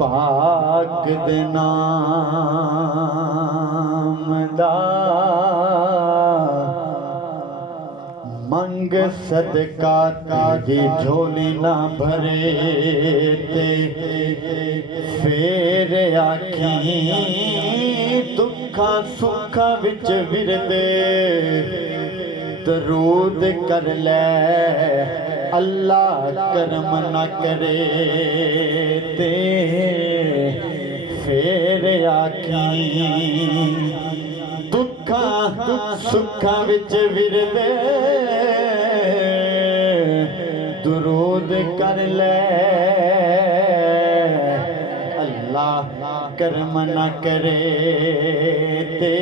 पाक दे नाम दा मंग सदका तेरी झोली ना भरे ते फिर आखी दुखा सुखा विच विरदे दरूद कर ले अल्लाह करम न करे ते फिर आखी दुखा सुखा विच विरदे दरूद कर ले अल्लाह करम न करे ते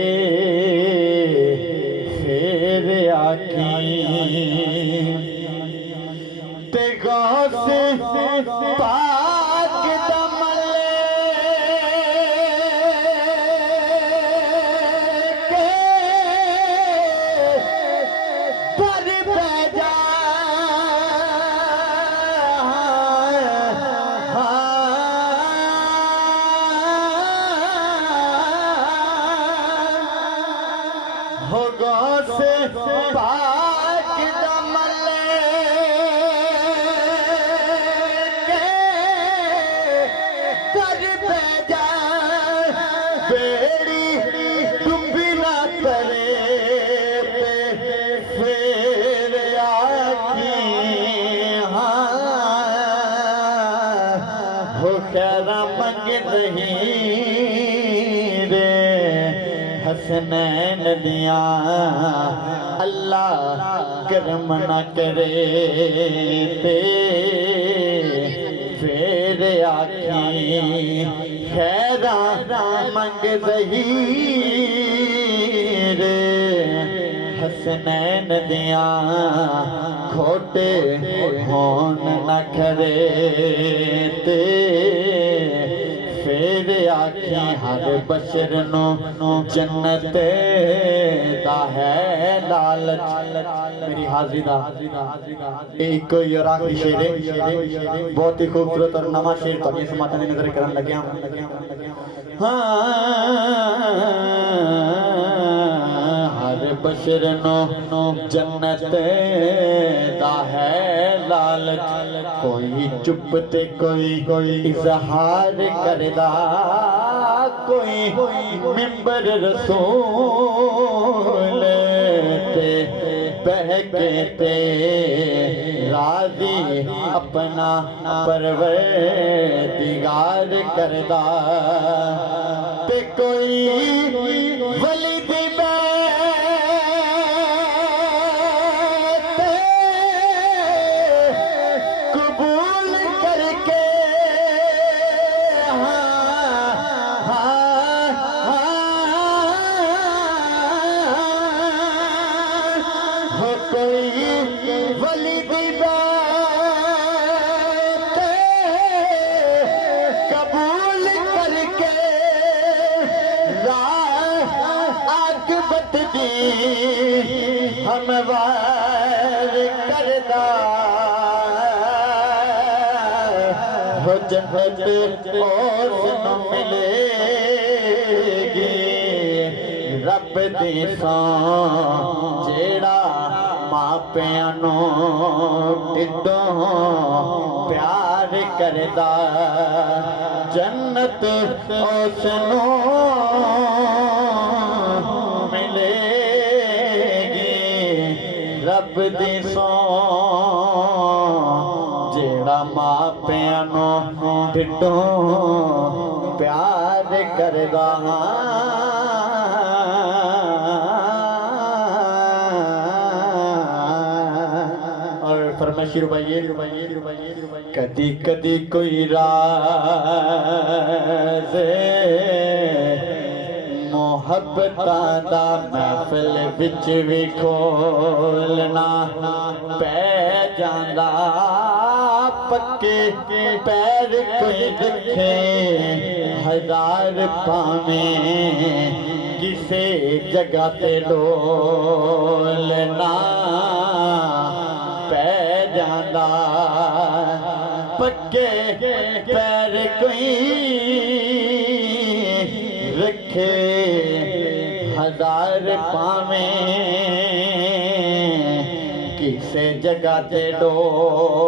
फिर आखी ते गौस पाक दमले के पर बैजा हो गौस पाक दमले के कर बैजा बेड़ी डूबी ना करे फिर आखी हो खैरा मंग रही रे हसनैन दिया अल्लाह करम न करे ते फिर आखी खैरा मंग रही रे हसनैन दिया खोटे होन न करे ते फिर आखी हर बशर नो जन्नत दा है लालच। मेरी हाजिरी दा एक कोई और आखिरी शेर है, बहुत ही खूबसूरत और नवा शेर तो ये समाता ने नजर करन लग्या। हर बशर नो जन्नत दा है लालच, कोई चुप ते कोई इजहार करदा, कोई मिंबर रसूल ते बहके ते राजी अपना परवरदिगार करदा, ते कोई वली दी हम वार करदा हो जन्नत ओस न मिलेगी रब दी सौ जेड़ा मापियां नू टिड्डों प्यार करदा, जन्नत ओस नू रब दी सौ जेड़ा मापियां नू टिड्डों प्यार करदा। और फरमाइश रुबाइये कदी कदी कोई राज मोहब्बतां दा महफिल विच भी खोलना पै जांदा, पक्के पैर कोई रखे हजार भावें किसे जगह ते डोलना पै जांदा, पक्के पैर कोई रखे हजार पावे किसे जगह ते डोलना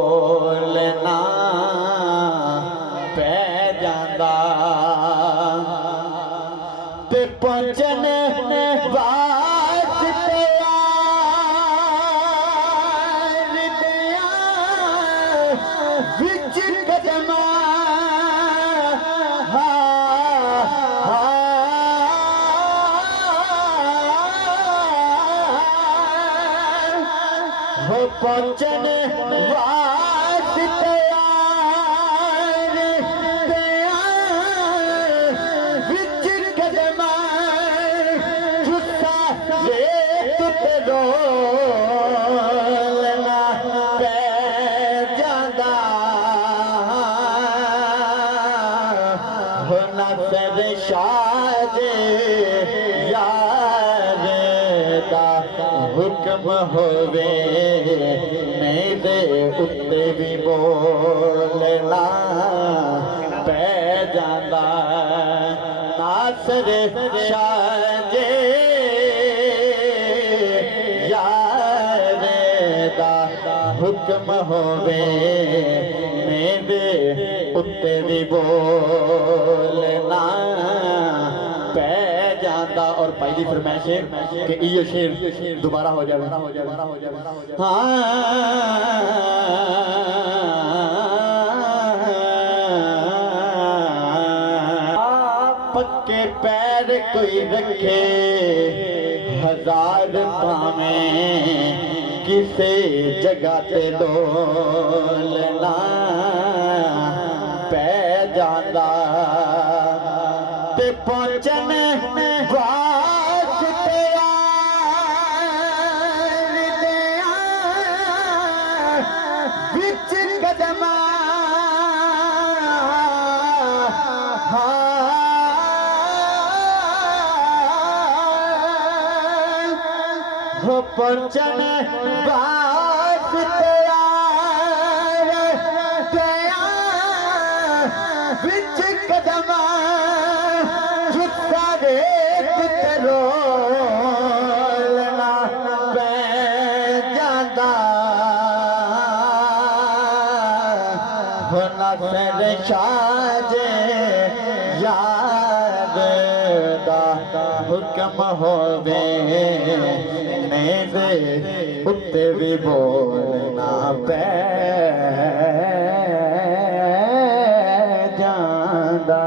पै जांदा ते पहुंचन वास्ते विच कदमा हो पहुंचन वास्ते विच कदमा जुस्सा रेत ते रोलना पै जांदा हो नसर शाह यार दा हुक्म होवे मेरे उत्ते भी बोलना पै जांदा नासर शाह यार दा हुक्म होवे मेरे उत्ते भी बोलना पै जांदा। और पहली फरमाइश है कि ये शेर दोबारा हो जाए हाँ पक्के पैर कोई रखे हजार पावे किसे जगह ते डोलना पै जांदा ते पहुंचन वास्ते विच कदमा हो पहुंचन वास्ते विच कदमा जुस्सा रेत ते रोलना पै जांदा हो नसर शाह यार दा हुक्म होवे मेरे उत्ते भी बोलना पै जांदा।